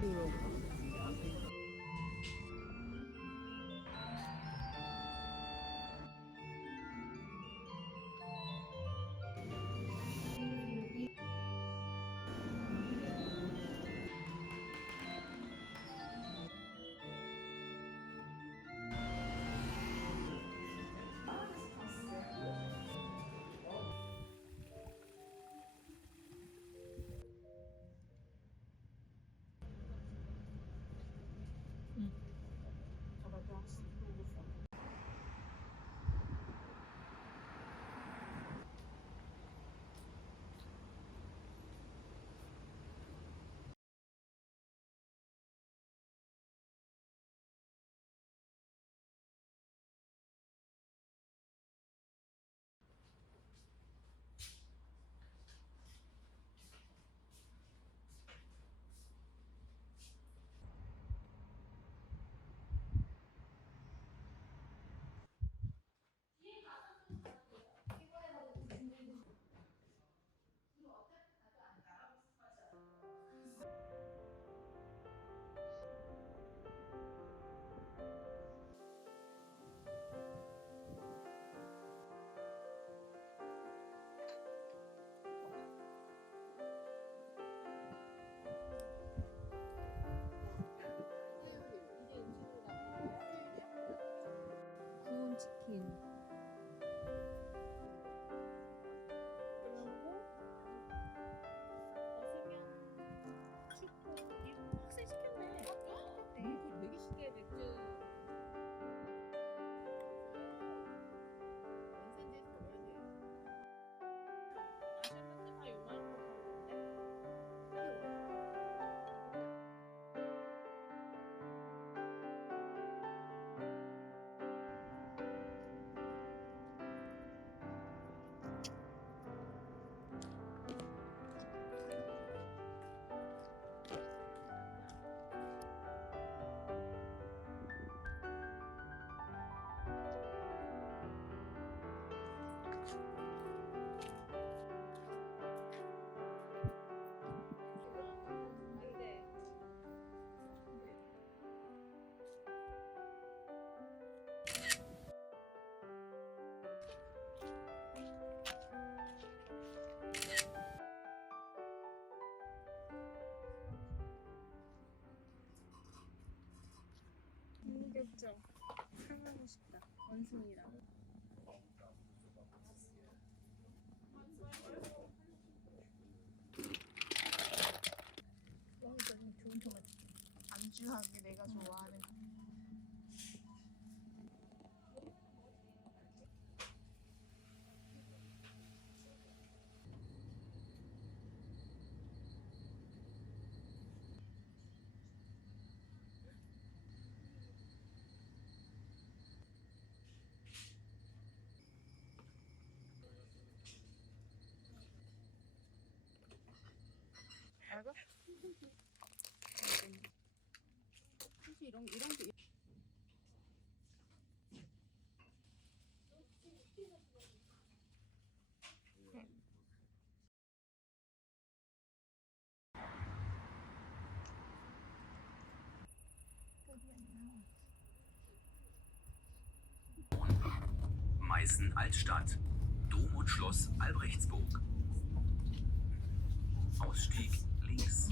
그러고. 응. 구운 치킨. 그리고 어스면 슈퍼 이거 학생 시켰네. 그 대기실에 맥주. 원산지에서 먹어야 돼. 아실 분들 다 요만큼 먹는데. 너무 귀엽죠? 사가고 싶다. 원숭이랑. 너무 좋은 토마토. 안주하게 내가 좋아하는. 알고? 사실 이런 게 Meißen Altstadt. Dom und Schloss Albrechtsburg. Ausstieg links.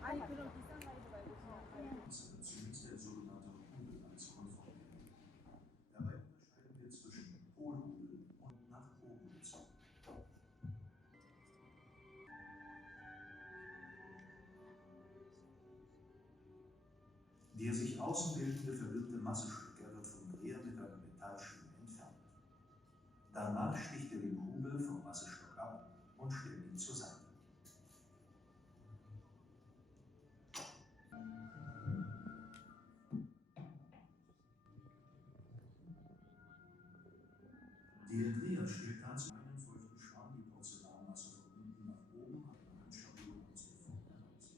아니 그런 비싼 가이드 말고 그냥 Zunächst der sogenannte Hubel als Konformierung. Dabei unterscheiden wir zwischen Polhubel und Nach-O-Position. Der sich außen bildende verwirrte Massestecker wird vom Dreher mit einem Metallschienen entfernt. Danach sticht er den Hubel vom Massestock ab und stellt ihn zur Seite. Der Dreher stellt dazu einen feuchten Schwamm die Porzellanmasse von unten nach oben an der Handschablone aus der Form heraus.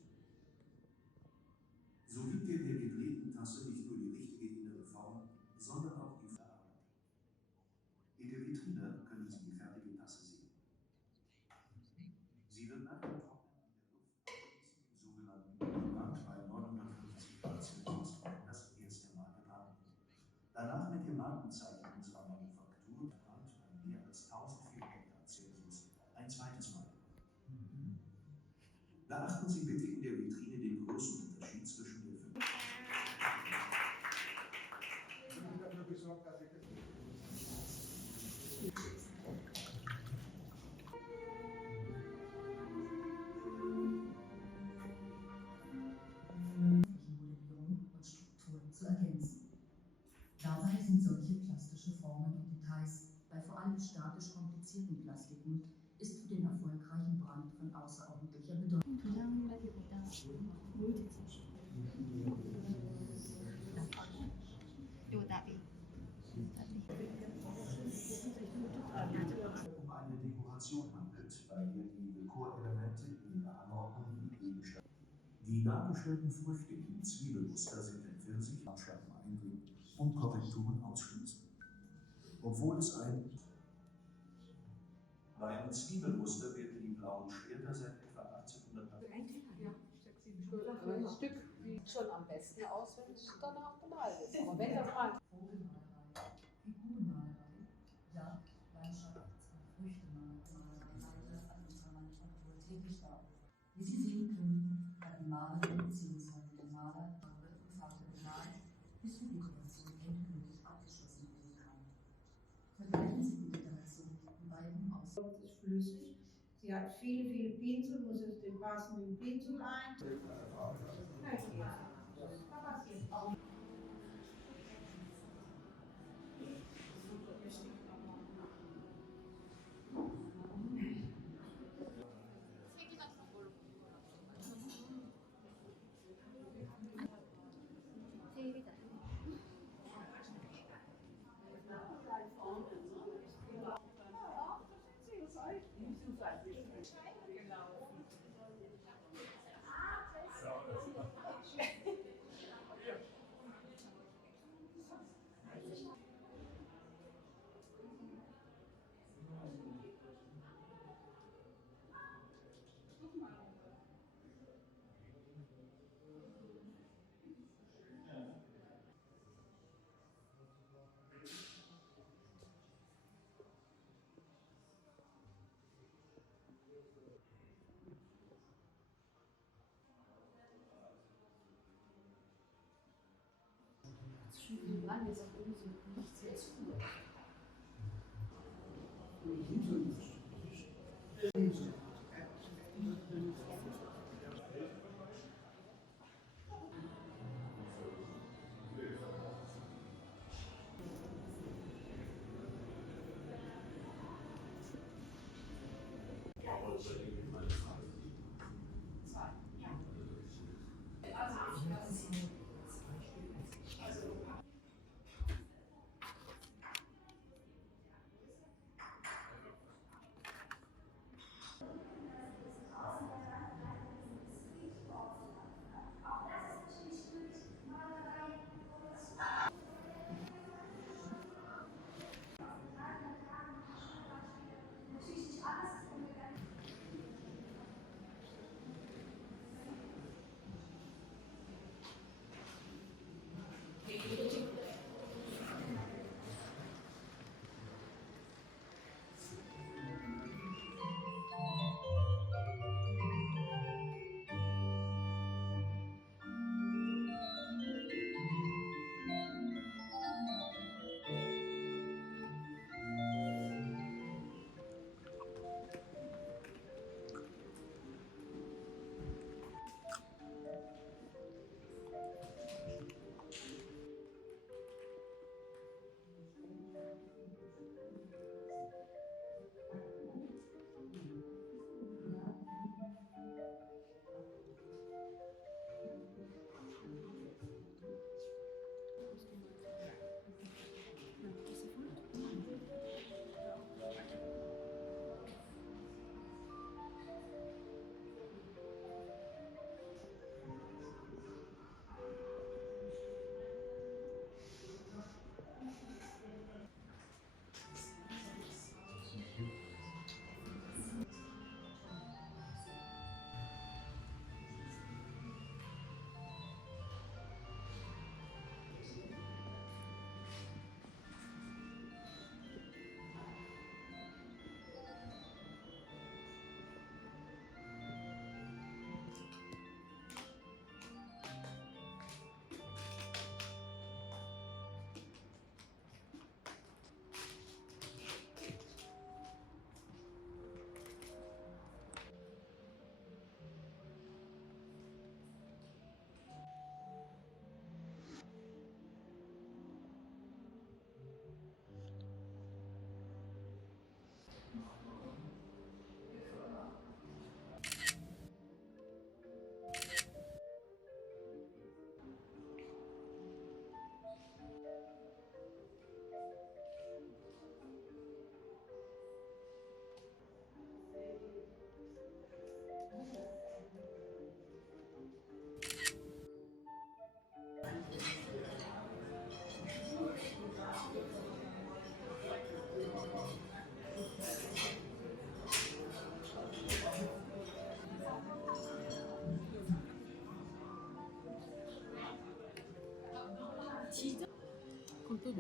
statisch komplizierten Plastiken ist für den erfolgreichen Brand von außerordentlicher Bedeutung. 도장이라기보다 모ld지. 요 나비. Um eine Dekoration handelt, bei der die Dekorelemente in ihrer Anordnung wie Gegenstände. Die dargestellten Früchte im Zwiebelmuster sind in Pfirsich, Abschärfen eingehen und Korrekturen ausschließen. Obwohl es ein Beim Zwiebelmuster wird die blauen Schwerter seit etwa 1800. Ja, 6, 7 Stück. Sieht schon am besten aus, wenn es danach bemalt ist. Aber wenn das mal. Figurenmalerei, Jagd, Landschaft, Früchtemalerei, andere Mannschaft wohl täglich auf. Wie Sie sehen können, hat die Malerin bzw. der Maler Farbe und Farbe gemalt, bis die Dekoration endgültig abgeschlossen werden kann. Vergleichen Sie die Dekoration mit den beiden aus. Das ist flüssig. Sie hat viele Pinsel, muss es den passenden Pinsel ein. Da passiert auch. 세일이다. Mann, jetzt auch irgendwie so nicht sehr zu.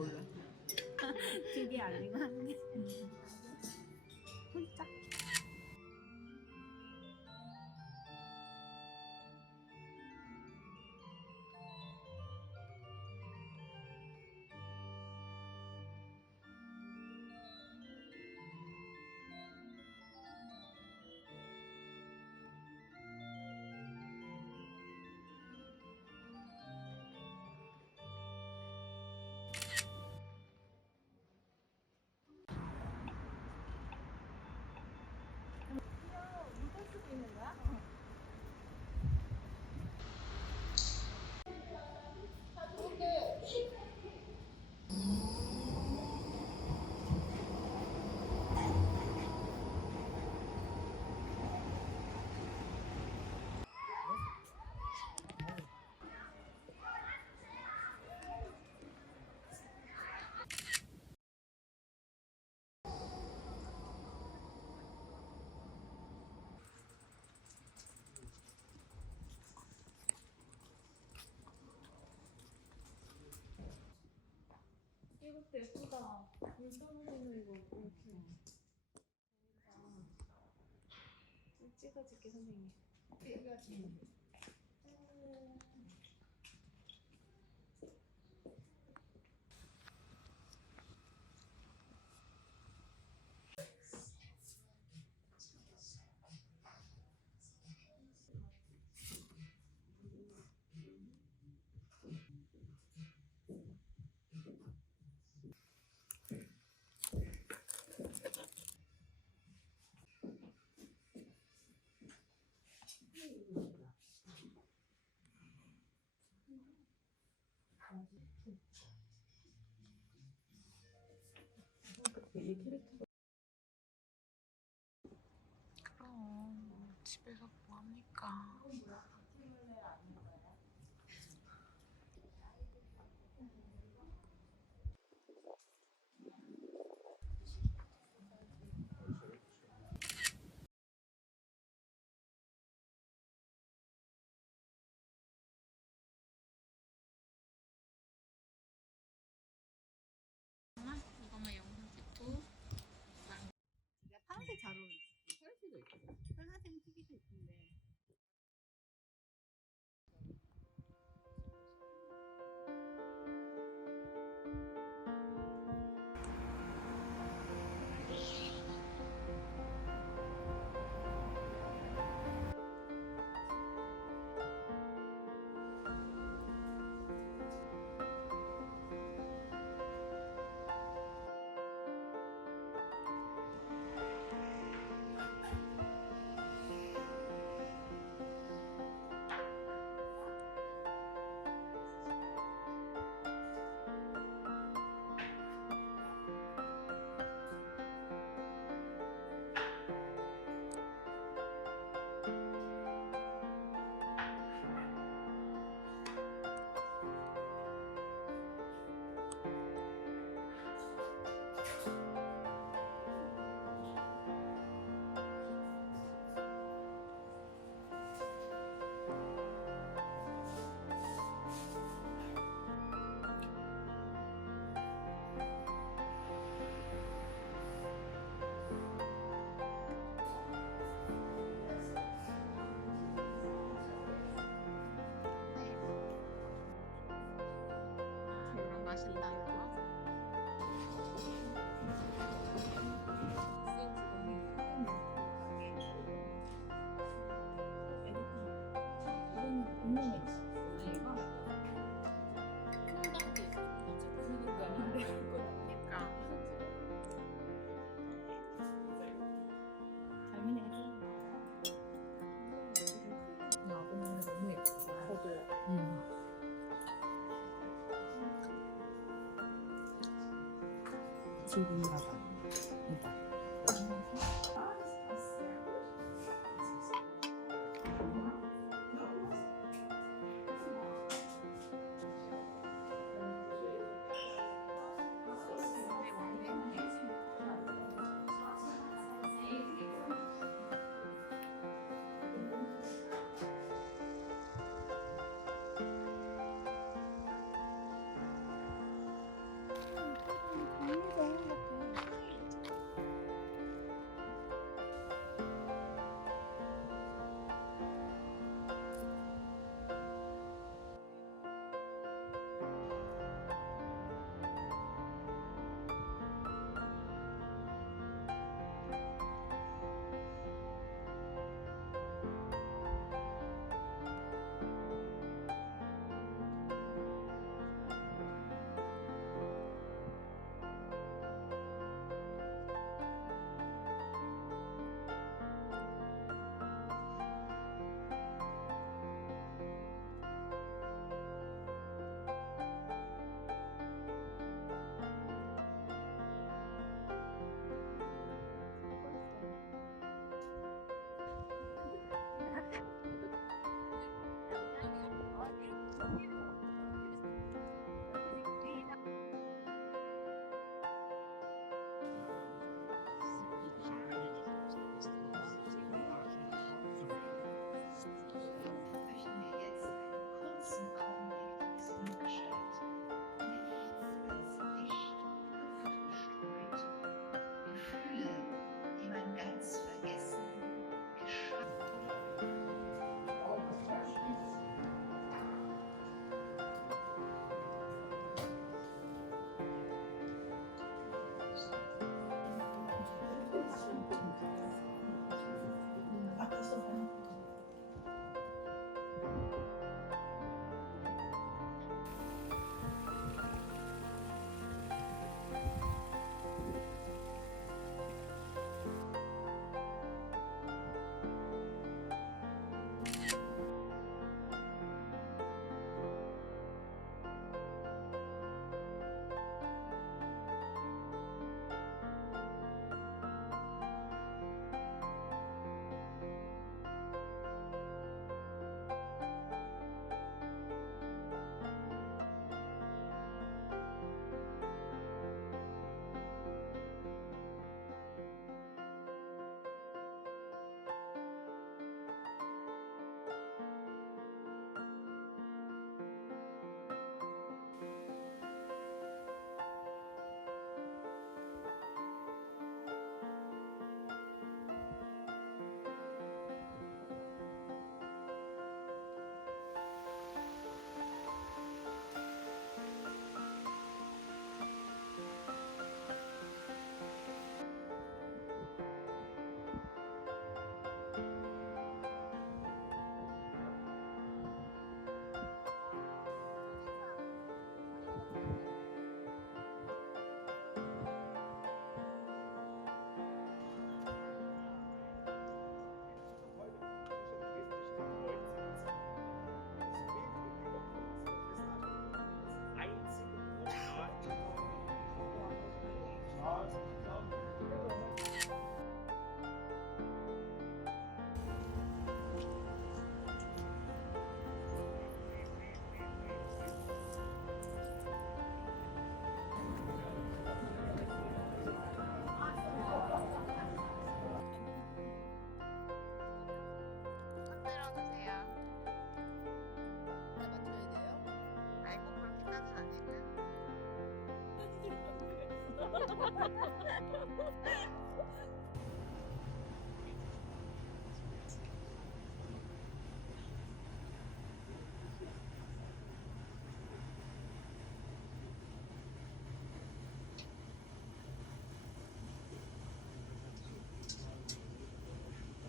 몰라. 두 개 아니고 한 개. 홀짝. 이것도 예쁘다. 물 떨어지는 이거 이렇게. 물 찍어줄게 선생님. 그럼 집에서 뭐 합니까? 이거만 영상 찍고. 파란색 잘 어울리지. 파란색도 있고. 빨간색 크기도 있던데. 그런 맛있다는 거? 그러니까. 할머니가 찍은 아버님은 너무 예쁘다. 저도요. 질문하다.